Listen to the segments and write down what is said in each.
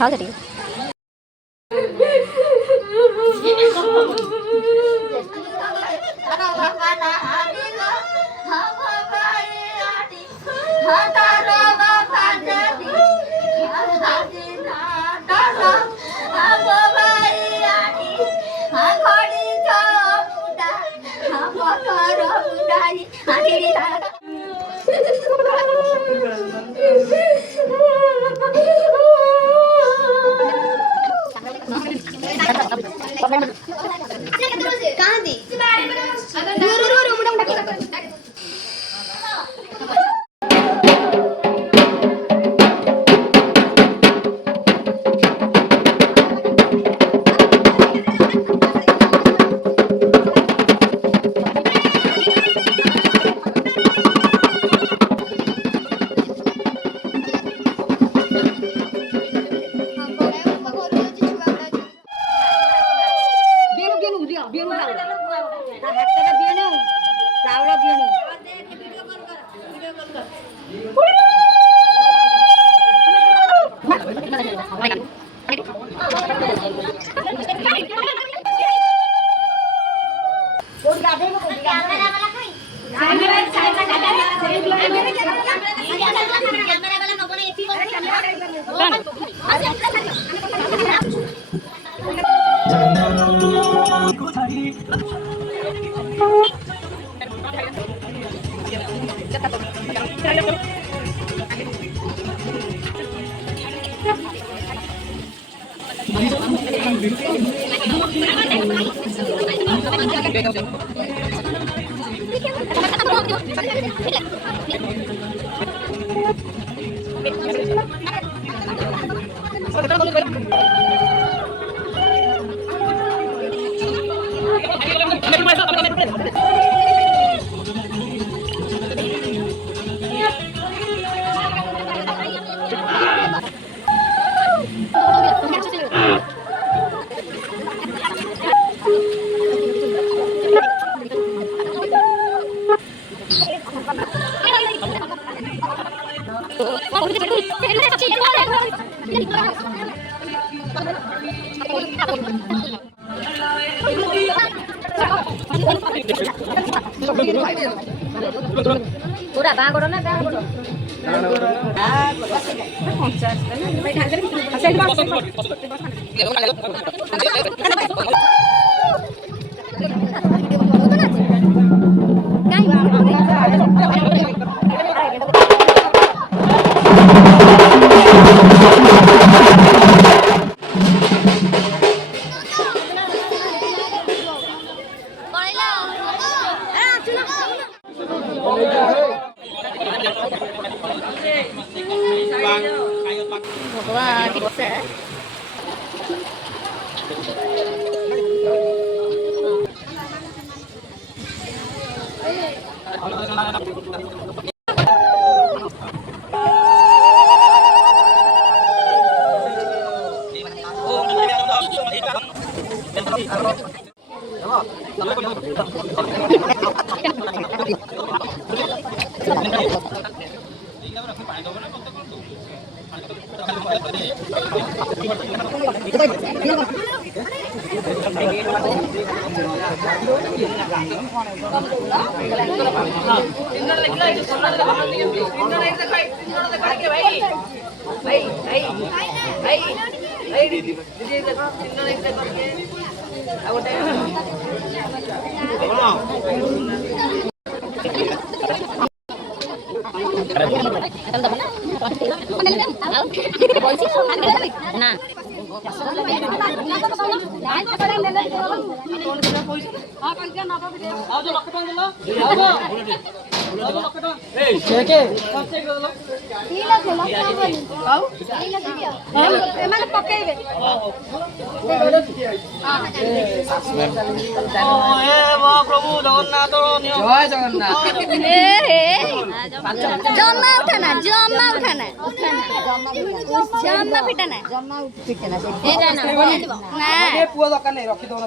खाओ ठीक कहाँ दी पूरा बागोड़ ना बागोड़ ना प्रभु जगन्नाथ जय जगन्नाथ जम्मा उठाना जम्मा उठाना जम्मा पिटाना ए पुआ दरकार नहीं रखी दोना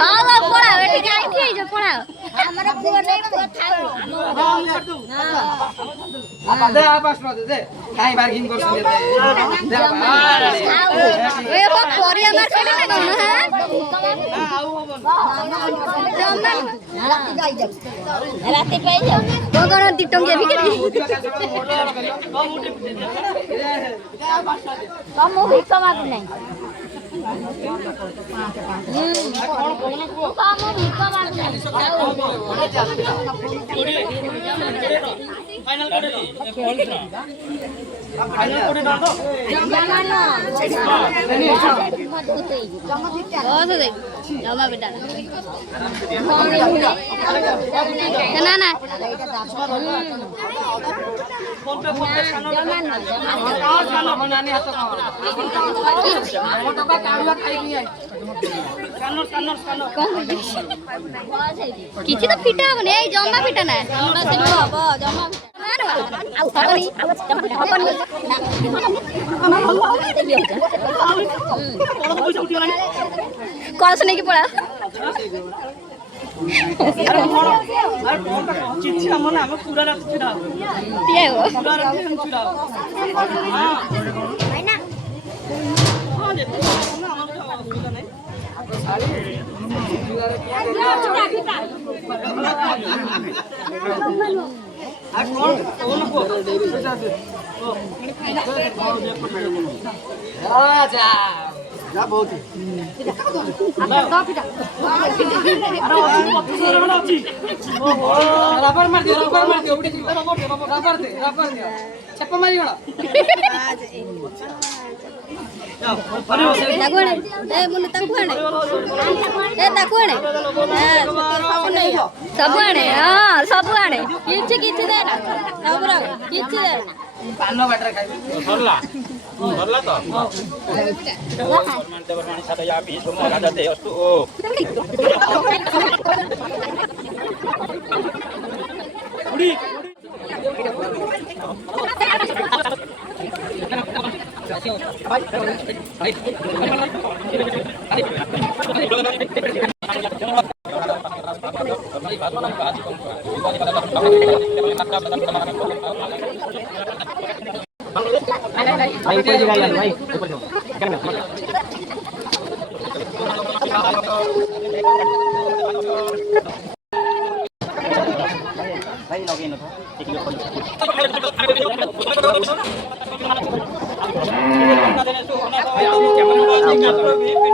हां पळा एठी गाई थी जो पळा हमर पुआ नहीं पुआ थाउ दे आपस में दे काई बार्गिंग कर सुन दे ए को कोरिया मार के ना कोन हां जम्मा राती गाई जा राती पे जा को कोन दिटंगे बिके कम भिक माग नहीं कम भिक माग फाइनल कोडे फाइनल कोडे ना तो जमानो जमा बेटा ना ना फोन पे खाना बनाने हाथ मोटो का काड़ुआ खाई नहीं आई स्कैनर किछि तो फिटा बने ए जम्मा फिटा ना जम्मा से हबो जम्मा कॉल सुने की पड़ा चिट्ठी हम ना हम पूरा रात छिड़ा ये हो पूरा रात हम छिड़ा है ना हां देखो ना हमारा असुविधा नहीं कौन को जा बहुत रबर मार दिया उड़ी रबर दे छप्पा मारी गला ताकुआणे ए मुने ताकुआणे ए ताकुआणे सब आणे हां सब आणे किछि दे ना सब रा किछि दे पानो बाटर खाइ सरला तो गवर्नमेंट देवरमाणी साधयामि सोमवार दते अस्तु उड़ी भाई ऊपर जगह यार भाई ऊपर जाओ भाई लॉगिन हो ठीक है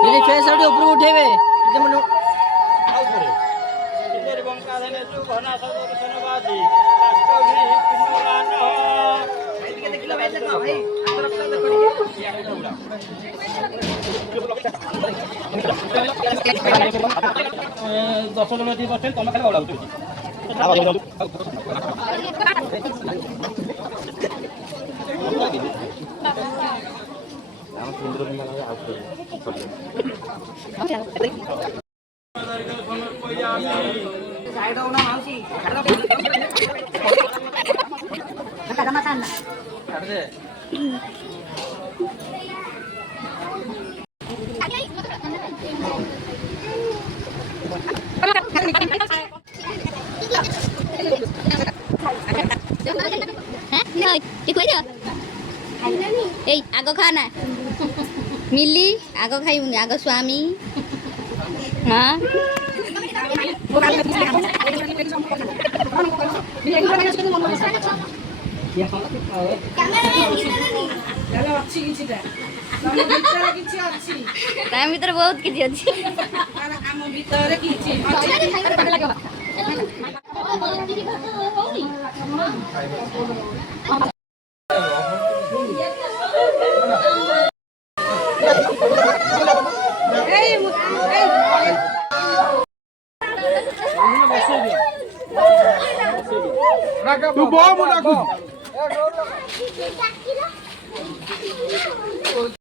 ये फेस आउट ऊपर उठेबे जे मनो आउ परे इधर बंका देने जो घना सदो सनबाजी ताको भी पिन्नोलान एदिके देखिलो भाई देखो भाई तरफ से देखो दस जन एठी बसेन तमे खाली ओलाउ छी साइड होना माउसी कटा मत ना काट दे हैं ठीक हो जा ए आगो खाना मिली आगो खाइबुनी आगो स्वामी हां ତା ଭିତରେ ବହୁତ କିଛି ଅଛି ଆମ ଭିତରେ କିଛି तू बहुत मोटा